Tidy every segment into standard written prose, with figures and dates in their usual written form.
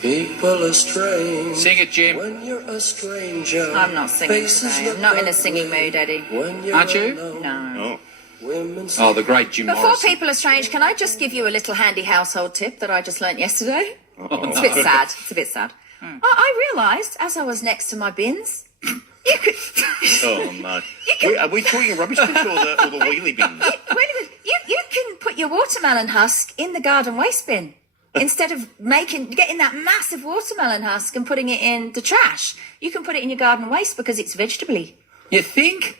People are strange. Sing it, Jim. When you're a stranger. I'm not singing today. I'm not in a singing mood, Eddie. Aren't you? No. Oh, the great Jim Before Morrison. people are strange, can I just give you a little handy household tip that I just learnt yesterday? Oh, It's a bit sad. It's a bit sad. I realised as I was next to my bins, you could... Oh, no. Are we talking rubbish bins or the wheelie bins? Wait a minute. You can put your watermelon husk in the garden waste bin instead of getting that massive watermelon husk and putting it in the trash. You can put it in your garden waste because it's vegetable-y. You think?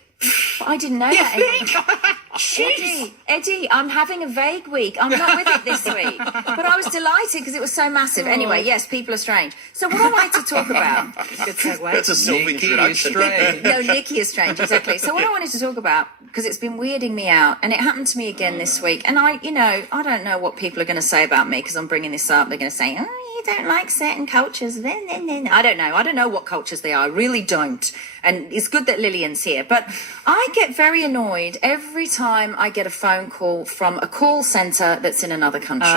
I didn't know that. Eddie, I'm having a vague week. I'm not with it this week. But I was delighted because it was so massive. Anyway, yes, people are strange. So what I wanted to talk about... Good segue. That's a self-introduction. No, Nikki is strange, exactly. So what I wanted to talk about, because it's been weirding me out, and it happened to me again this week, and I don't know what people are going to say about me because I'm bringing this up. They're going to say, oh, you don't like certain cultures. I don't know. I don't know what cultures they are. I really don't. And it's good that Lillian's here. But I get very annoyed every time I get a phone call from a call centre that's in another country.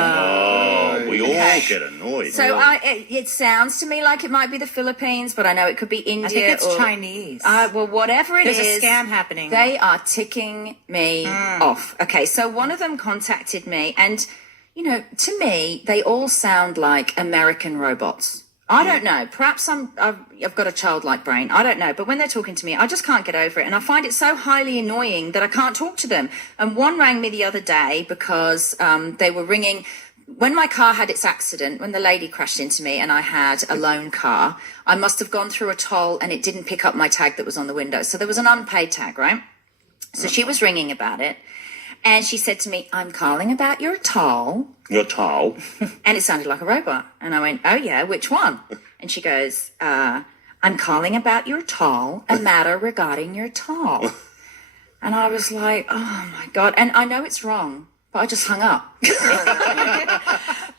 We all get annoyed. So it sounds to me like it might be the Philippines, but I know it could be India. I think it's Chinese. Well, whatever it is. There's a scam happening. They are ticking me off. Okay, so one of them contacted me, and, to me, they all sound like American robots. I don't know. Perhaps I've got a childlike brain. I don't know. But when they're talking to me, I just can't get over it. And I find it so highly annoying that I can't talk to them. And one rang me the other day because they were ringing... When my car had its accident, when the lady crashed into me and I had a loan car, I must have gone through a toll and it didn't pick up my tag that was on the window. So there was an unpaid tag, right? So she was ringing about it. And she said to me, I'm calling about your toll. Your toll? And it sounded like a robot. And I went, oh, yeah, which one? And she goes, I'm calling about your toll, a matter regarding your toll. And I was like, oh, my God. And I know it's wrong, but I just hung up.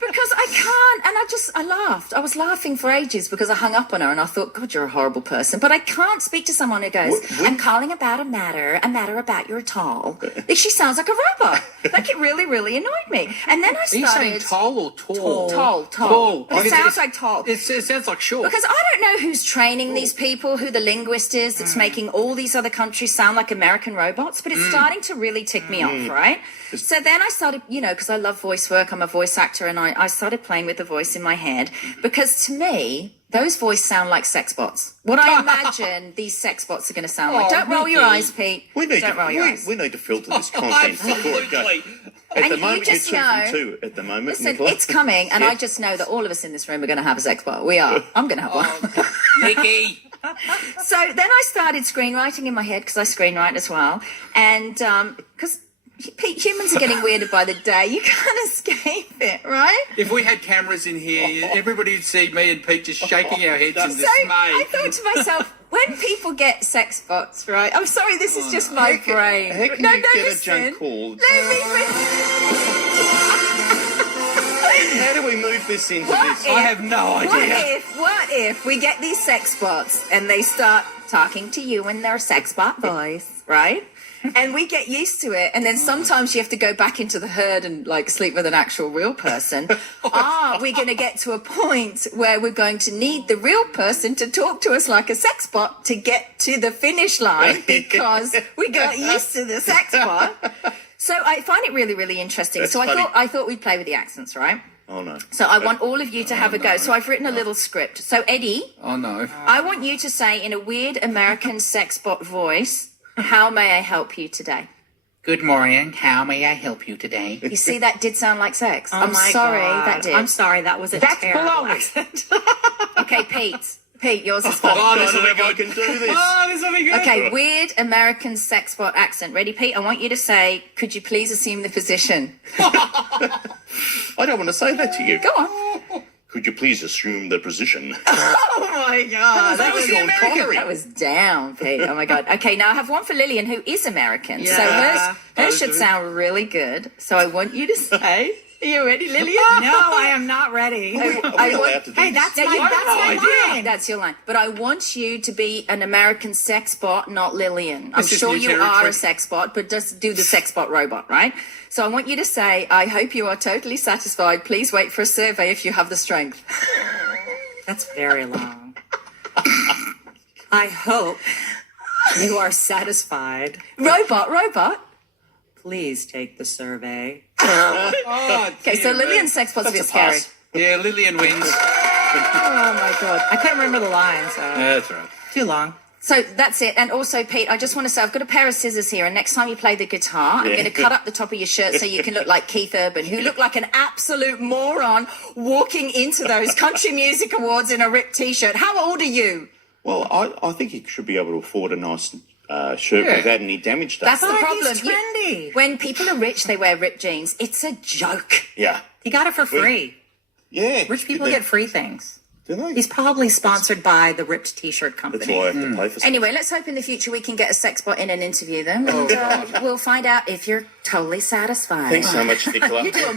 Because I can't, and I laughed. I was laughing for ages because I hung up on her and I thought, God, you're a horrible person. But I can't speak to someone who goes, I'm calling about a matter about your toll. She sounds like a robot. Like, it really, really annoyed me. And then I started... Are you saying toll or tall? Toll. But it sounds like toll. It sounds like short. Because I don't know who's training these people, who the linguist is that's making all these other countries sound like American robots, but it's starting to really tick me off, right? So then I started, because I love voice work, I'm a voice actor, and I started playing with the voice in my head because to me, those voices sound like sex bots. What I imagine these sex bots are going to sound like. Don't roll your eyes, Pete. Don't roll your eyes. We need to filter this content before it goes. At the moment, you're 2 from 2 at the moment, Listen, Nicola. it's coming, and I just know that all of us in this room are going to have a sex bot. We are. I'm going to have one. Nikki! So then I started screenwriting in my head because I screenwrite as well. And because humans are getting weirder by the day. You can't escape it, right? If we had cameras in here, everybody would see me and Pete just shaking our heads in dismay. So I thought to myself, when people get sex bots, right? I'm sorry, this is just my brain. How can you get a junk call? How do we move this into this? I have no idea. What if we get these sex bots and they start talking to you in their sex bot voice, right? And we get used to it, and then sometimes you have to go back into the herd and sleep with an actual real person. Are we going to get to a point where we're going to need the real person to talk to us like a sex bot to get to the finish line because we got used to the sex bot? So I find it really, really interesting. That's so funny. I thought we'd play with the accents, right? Oh, no. So I want all of you to have a go. So I've written a little script. So Eddie, Oh, no. I want you to say in a weird American sex bot voice, how may I help you today? Good morning. How may I help you today? You see, that did sound like sex. Oh I'm my sorry, God. that did. I'm sorry, that was a terrible accent. Okay, Pete, yours is fine. I don't know if I can do this. Oh, this will be good. Okay, weird American sex bot accent. Ready, Pete? I want you to say, could you please assume the position? I don't want to say that to you. Go on. Could you please assume the position? Oh, my God. That was Sean Connery. That was down, Pete. Oh, my God. Okay, now I have one for Lillian, who is American. Yeah. So hers should sound really good. So I want you to say... Are you ready, Lillian? No, I am not ready. Are we allowed to do Hey, this? that's my line. That's your line. But I want you to be an American sex bot, not Lillian. I'm This is sure new you territory. are a sex bot, but just do the sex bot robot, right? So I want you to say, I hope you are totally satisfied. Please wait for a survey if you have the strength. That's very long. I hope you are satisfied. Robot. Please take the survey. Okay, so Lillian's sex pot's a bit scary. Yeah, Lillian wins. Oh my God. I couldn't remember the line, so That's right. too long. So that's it. And also, Pete, I just want to say I've got a pair of scissors here, and next time you play the guitar, I'm going to cut up the top of your shirt so you can look like Keith Urban, who looked like an absolute moron walking into those country music awards in a ripped T-shirt. How old are you? Well, I think you should be able to afford a nice shirt without any damage done. That's the problem. He's trendy. When people are rich, they wear ripped jeans. It's a joke. Yeah. He got it for free. Yeah. Rich people get free things. Do they? He's probably sponsored by the ripped T-shirt company. That's why I have to pay for something. Anyway, let's hope in the future we can get a sex bot in and interview them, and we'll find out if you're totally satisfied. Thanks so much, Nicola.